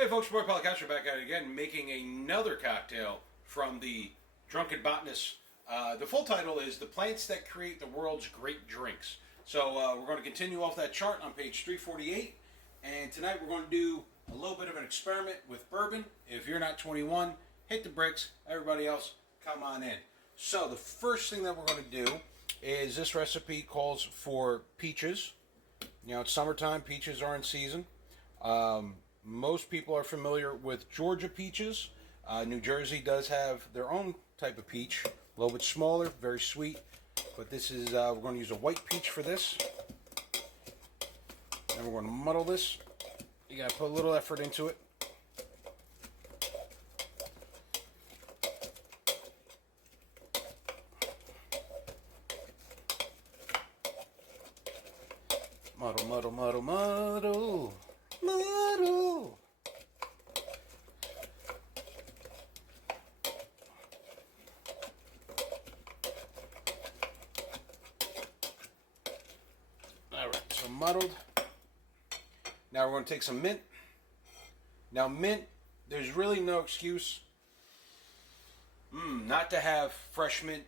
Hey folks, boy Paul Castro back at it again, making another cocktail from the Drunken Botanist. The full title is The Plants That Create the World's Great Drinks. So we're going to continue off that chart on page 348, and tonight we're going to do a little bit of an experiment with bourbon. If you're not 21, hit the bricks. Everybody else, come on in. So the first thing that we're going to do is this recipe calls for peaches. You know, it's summertime, peaches are in season. Most people are familiar with Georgia peaches. New Jersey does have their own type of peach, a little bit smaller, very sweet. But this is, we're going to use a white peach for this. And we're going to muddle this. You got to put a little effort into it. Muddle, muddle, muddle, muddle. Muddle. Alright, so muddled. Now we're going to take some mint. Now mint, there's really no excuse not to have fresh mint.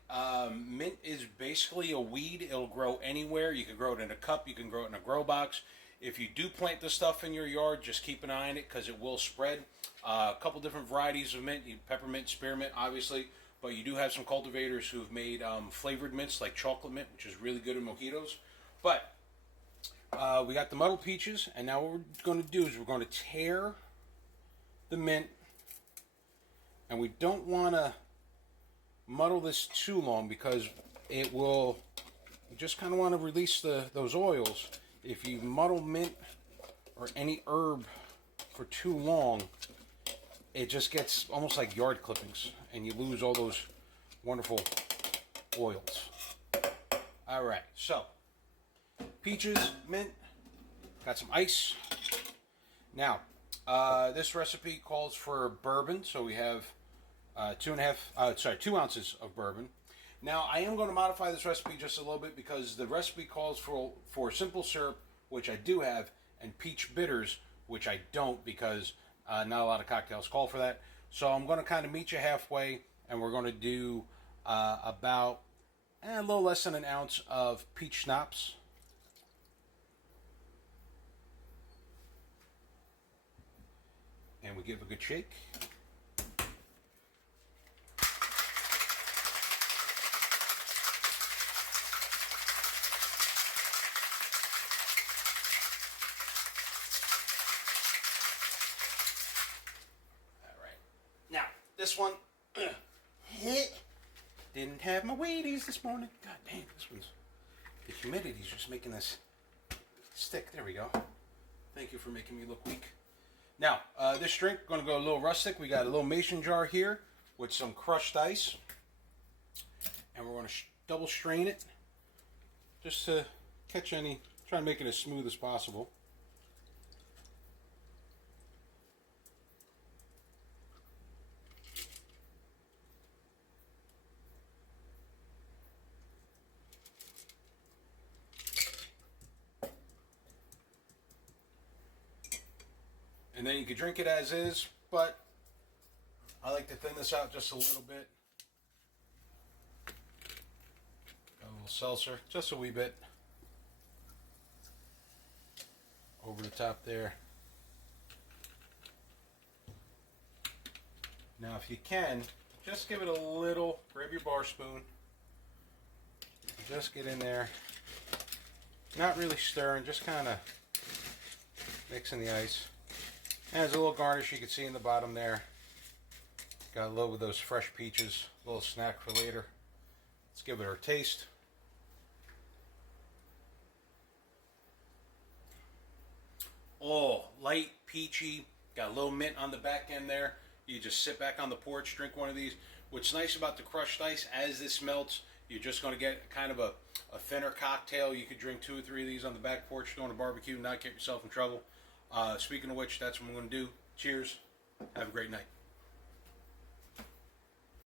Mint is basically a weed. It'll grow anywhere. You can grow it in a cup. You can grow it in a grow box. If you do plant this stuff in your yard, just keep an eye on it because it will spread. A couple different varieties of mint, peppermint, spearmint, obviously, but you do have some cultivators who have made flavored mints like chocolate mint, which is really good in mojitos. But we got the muddled peaches, and now what we're going to do is we're going to tear the mint, and we don't want to muddle this too long because it will, you just kind of want to release those oils. If you muddle mint or any herb for too long, it just gets almost like yard clippings and you lose all those wonderful oils. Alright, so peaches, mint, got some ice. Now, this recipe calls for bourbon, so we have 2 ounces of bourbon. Now, I am going to modify this recipe just a little bit because the recipe calls for simple syrup, which I do have, and peach bitters, which I don't because not a lot of cocktails call for that. So I'm going to kind of meet you halfway, and we're going to do about a little less than an ounce of peach schnapps. And we give a good shake. Now, this one didn't have my Wheaties this morning. God dang, this one's, the humidity's just making this stick. There we go. Thank you for making me look weak. Now, this drink, going to go a little rustic. We got a little mason jar here with some crushed ice. And we're going to double strain it just to catch any, try to make it as smooth as possible. And then you can drink it as is, but I like to thin this out just a little bit. Got a little seltzer, just a wee bit. Over the top there. Now if you can, just give it a little, grab your bar spoon. Just get in there. Not really stirring, just kind of mixing the ice. And there's a little garnish you can see in the bottom there. Got a little of those fresh peaches, a little snack for later. Let's give it our taste. Oh, light, peachy, got a little mint on the back end there. You just sit back on the porch, drink one of these. What's nice about the crushed ice, as this melts, you're just going to get kind of a thinner cocktail. You could drink 2 or 3 of these on the back porch doing a barbecue and not get yourself in trouble. Speaking of which, that's what I'm going to do. Cheers. Have a great night.